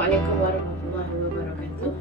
Assalamualaikum warahmatullahi wabarakatuh.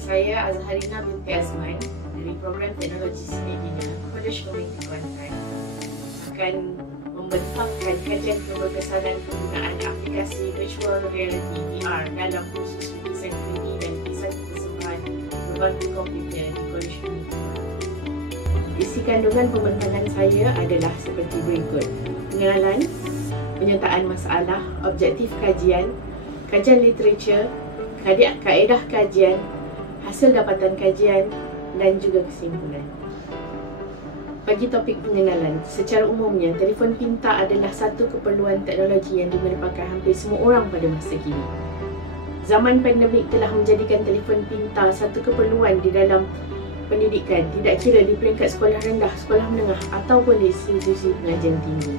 Saya Azharina binti Azman dari Program Teknologi Seni Bina College Community Kuantan akan membentangkan kajian keberkesanan penggunaan aplikasi Virtual Reality VR dalam kursus lukisan 3D dan lukisan persembahan berbantu komputer di College Community Kuantan. Isi kandungan pembentangan saya adalah seperti berikut: pengenalan, penyertaan masalah, objektif kajian, kajian literatur, kaedah kajian, hasil dapatan kajian dan juga kesimpulan. Bagi topik pengenalan, secara umumnya telefon pintar adalah satu keperluan teknologi yang dipakai hampir semua orang pada masa kini. Zaman pandemik telah menjadikan telefon pintar satu keperluan di dalam pendidikan, tidak kira di peringkat sekolah rendah, sekolah menengah ataupun di institusi pengajian tinggi.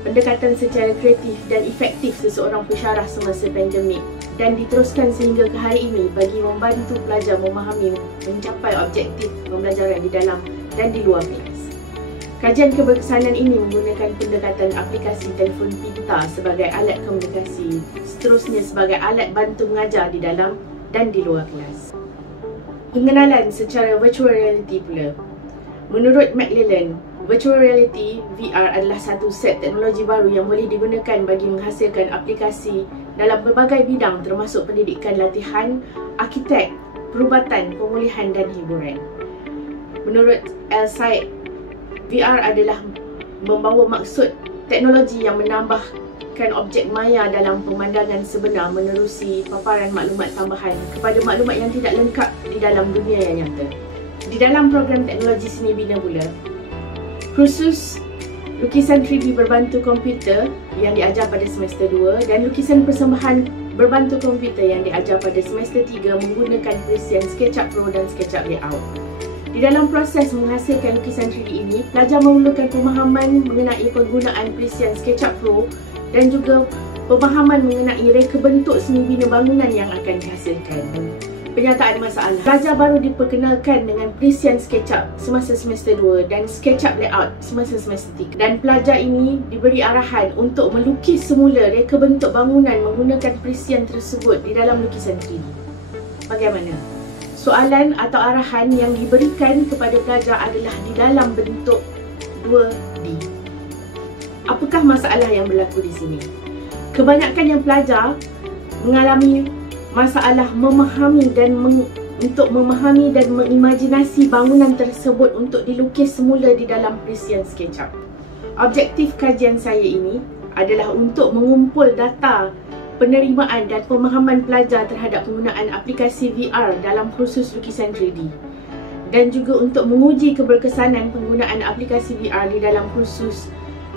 Pendekatan secara kreatif dan efektif seseorang pensyarah semasa pandemik dan diteruskan sehingga ke hari ini bagi membantu pelajar memahami mencapai objektif pembelajaran di dalam dan di luar kelas. Kajian keberkesanan ini menggunakan pendekatan aplikasi telefon pintar sebagai alat komunikasi, seterusnya sebagai alat bantu mengajar di dalam dan di luar kelas. Pengenalan secara virtual reality pula. Menurut McLellan, Virtual Reality VR adalah satu set teknologi baru yang boleh digunakan bagi menghasilkan aplikasi dalam berbagai bidang termasuk pendidikan, latihan, arkitek, perubatan, pemulihan dan hiburan. Menurut Al-Said, VR adalah membawa maksud teknologi yang menambahkan objek maya dalam pemandangan sebenar menerusi paparan maklumat tambahan kepada maklumat yang tidak lengkap di dalam dunia yang nyata. Di dalam program teknologi seni bina pula, kursus lukisan 3D berbantu komputer yang diajar pada semester 2 dan lukisan persembahan berbantu komputer yang diajar pada semester 3 menggunakan perisian SketchUp Pro dan SketchUp Layout. Di dalam proses menghasilkan lukisan 3D ini, pelajar memerlukan pemahaman mengenai penggunaan perisian SketchUp Pro dan juga pemahaman mengenai reka bentuk seni bina bangunan yang akan dihasilkan. Penyataan masalah. Pelajar baru diperkenalkan dengan perisian SketchUp semasa semester 2 dan SketchUp Layout semasa semester 3. Dan pelajar ini diberi arahan untuk melukis semula reka bentuk bangunan menggunakan perisian tersebut di dalam lukisan 3D. Bagaimana? Soalan atau arahan yang diberikan kepada pelajar adalah di dalam bentuk 2D. Apakah masalah yang berlaku di sini? Kebanyakan yang pelajar mengalami masalah memahami dan mengimajinasi bangunan tersebut untuk dilukis semula di dalam perisian SketchUp. Objektif kajian saya ini adalah untuk mengumpul data penerimaan dan pemahaman pelajar terhadap penggunaan aplikasi VR dalam kursus lukisan 3D dan juga untuk menguji keberkesanan penggunaan aplikasi VR di dalam kursus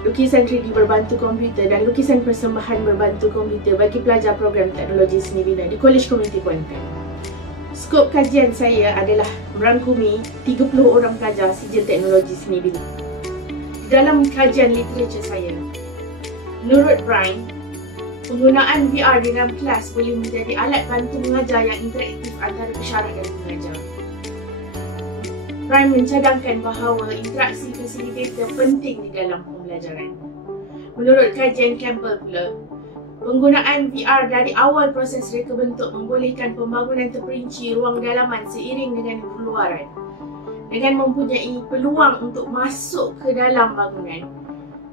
lukisan 3D berbantu komputer dan lukisan persembahan berbantu komputer bagi pelajar program teknologi seni bina di College Community Kuantan. Skop kajian saya adalah merangkumi 30 orang pelajar sijil teknologi seni bina. Dalam kajian literatur saya, menurut Brian, penggunaan VR di dalam kelas boleh menjadi alat bantu mengajar yang interaktif antara pensyarah dan pengajar. Brian mencadangkan bahawa interaksi fasilitator penting di dalam pembelajaran. Menurut kajian Campbell pula, penggunaan VR dari awal proses reka bentuk membolehkan pembangunan terperinci ruang dalaman seiring dengan keluaran. Dengan mempunyai peluang untuk masuk ke dalam bangunan,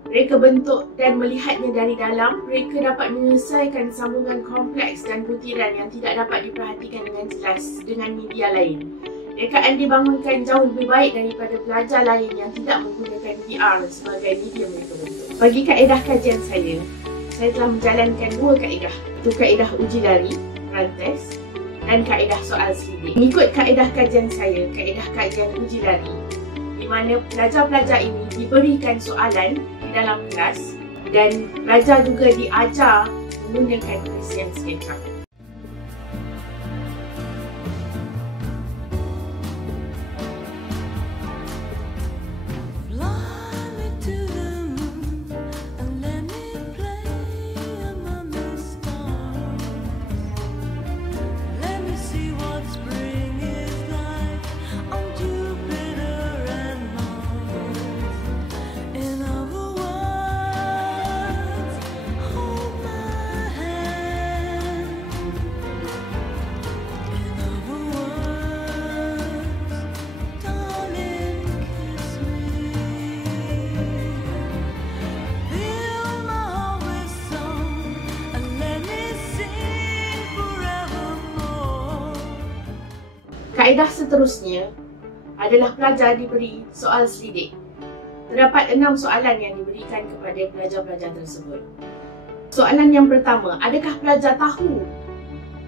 reka bentuk dan melihatnya dari dalam, mereka dapat menyelesaikan sambungan kompleks dan butiran yang tidak dapat diperhatikan dengan jelas dengan media lain. Rekaan dibangunkan jauh lebih baik daripada pelajar lain yang tidak menggunakan VR sebagai medium reka bentuk. Bagi kaedah kajian saya telah menjalankan 2 kaedah, iaitu kaedah uji lari, run test dan kaedah soal selidik. Mengikut kaedah kajian saya, kaedah kajian uji lari, di mana pelajar-pelajar ini diberikan soalan di dalam kelas dan pelajar juga diajar menggunakan perisian SketchUp. Kaedah seterusnya adalah pelajar diberi soal selidik. Terdapat 6 soalan yang diberikan kepada pelajar-pelajar tersebut. Soalan yang pertama, adakah pelajar tahu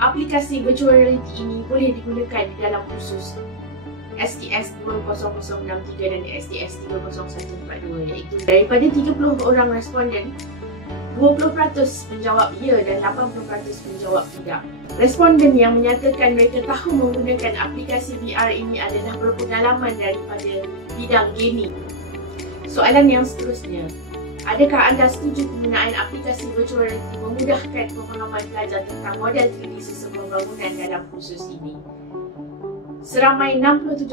aplikasi virtual reality ini boleh digunakan di dalam kursus STS 20063 dan STS 30142, iaitu daripada 30 orang responden, 20% menjawab ya dan 80% menjawab tidak. Responden yang menyatakan mereka tahu menggunakan aplikasi VR ini adalah berpengalaman daripada bidang gaming. Soalan yang seterusnya, adakah anda setuju penggunaan aplikasi virtual reality memudahkan pemahaman pelajar tentang model 3D sesebuah bangunan dalam kursus ini? Seramai 67%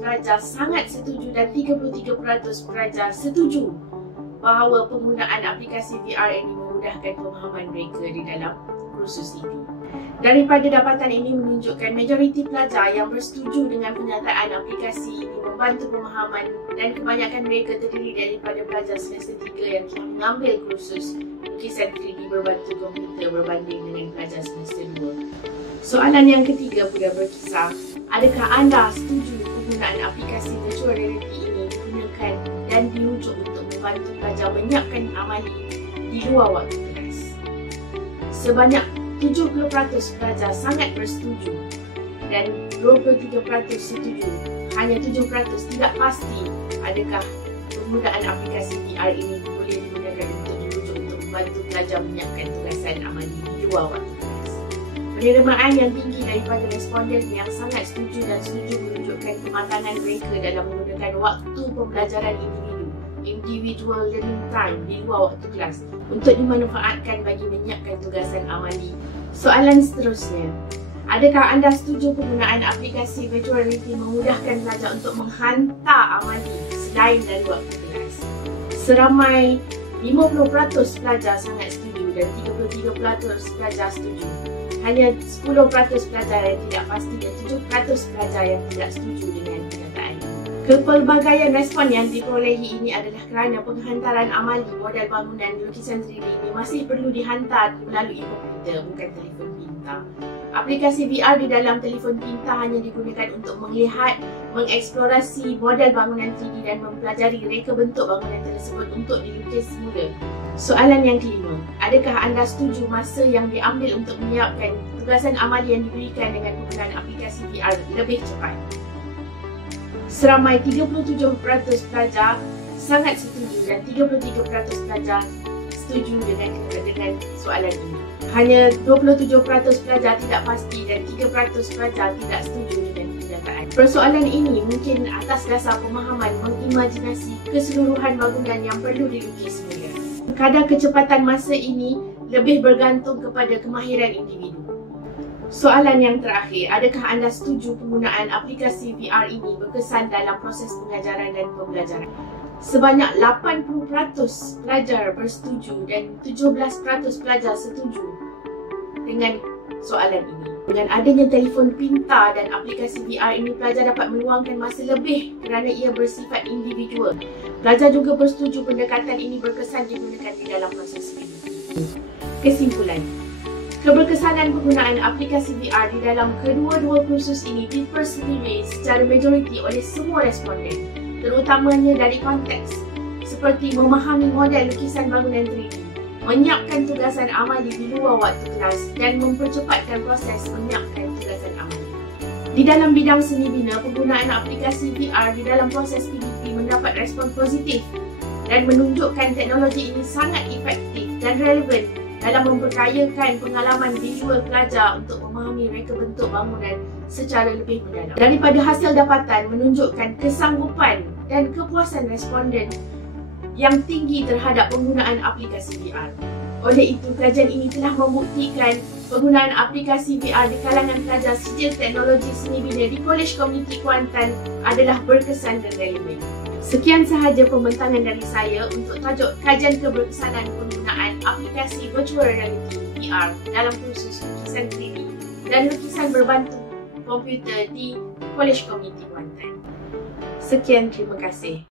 pelajar sangat setuju dan 33% pelajar setuju bahawa penggunaan aplikasi VR ini memudahkan pemahaman mereka di dalam kursus ini. Daripada dapatan ini menunjukkan majoriti pelajar yang bersetuju dengan penyataan aplikasi ini membantu pemahaman dan kebanyakan mereka terdiri daripada pelajar semester 3 yang telah mengambil kursus lukisan 3D berbantu komputer berbanding dengan pelajar semester 2. Soalan yang ketiga pula berkisar, adakah anda setuju penggunaan aplikasi virtual reality ini digunakan dan dirujuk untuk membantu pelajar menyiapkan amali di luar waktu kelas? Sebanyak 70% pelajar sangat bersetuju dan 23% setuju. Hanya 7% tidak pasti adakah penggunaan aplikasi VR ini boleh digunakan untuk dirujuk untuk membantu pelajar menyiapkan tugasan amali di luar waktu kelas. Penerimaan yang tinggi daripada responden yang sangat setuju dan setuju menunjukkan kematangan mereka dalam menggunakan waktu pembelajaran individual learning time di luar waktu kelas untuk dimanfaatkan bagi menyiapkan tugasan amali. Soalan seterusnya, adakah anda setuju penggunaan aplikasi virtual reality memudahkan pelajar untuk menghantar amali selain dari waktu kelas? Seramai 50% pelajar sangat setuju dan 33% pelajar setuju. Hanya 10% pelajar yang tidak pasti dan 7% pelajar yang tidak setuju dengan kenyataan. Kepelbagaian respon yang diperolehi ini adalah kerana penghantaran amali model bangunan lukisan 3D ini masih perlu dihantar melalui komputer, bukan telefon pintar. Aplikasi VR di dalam telefon pintar hanya digunakan untuk melihat, mengeksplorasi model bangunan 3D dan mempelajari reka bentuk bangunan tersebut untuk dilukis semula. Soalan yang kelima, adakah anda setuju masa yang diambil untuk menyiapkan tugasan amali yang diberikan dengan penggunaan aplikasi VR lebih cepat? Seramai 37% pelajar sangat setuju dan 33% pelajar setuju dengan soalan ini. Hanya 27% pelajar tidak pasti dan 3% pelajar tidak setuju dengan kenyataan. Persoalan ini mungkin atas dasar pemahaman mengimajinasi keseluruhan bangunan yang perlu dilukis semula. Kadar kecepatan masa ini lebih bergantung kepada kemahiran individu. Soalan yang terakhir, adakah anda setuju penggunaan aplikasi VR ini berkesan dalam proses pengajaran dan pembelajaran? Sebanyak 80% pelajar bersetuju dan 17% pelajar setuju dengan soalan ini. Dengan adanya telefon pintar dan aplikasi VR ini, pelajar dapat meluangkan masa lebih kerana ia bersifat individual. Pelajar juga bersetuju pendekatan ini berkesan digunakan di dalam proses ini. Kesimpulan, keberkesanan penggunaan aplikasi VR di dalam kedua-dua kursus ini dipersetujui secara majoriti oleh semua responden, terutamanya dari konteks seperti memahami model lukisan bangunan 3D, menyiapkan tugasan amali di luar waktu kelas dan mempercepatkan proses menyiapkan tugasan amali. Di dalam bidang seni bina, penggunaan aplikasi VR di dalam proses PDP mendapat respon positif dan menunjukkan teknologi ini sangat efektif dan relevan dalam memperkayakan pengalaman visual pelajar untuk memahami reka bentuk bangunan secara lebih mendalam. Daripada hasil dapatan menunjukkan kesanggupan dan kepuasan responden yang tinggi terhadap penggunaan aplikasi VR. Oleh itu, kajian ini telah membuktikan penggunaan aplikasi VR di kalangan pelajar sijil teknologi seni bina di Kolej Komuniti Kuantan adalah berkesan dan relevan. Sekian sahaja pembentangan dari saya untuk tajuk kajian keberkesanan penggunaan aplikasi virtual reality VR dalam kursus lukisan 3D dan lukisan berbantu komputer di Kolej Komuniti Kuantan. Sekian, terima kasih.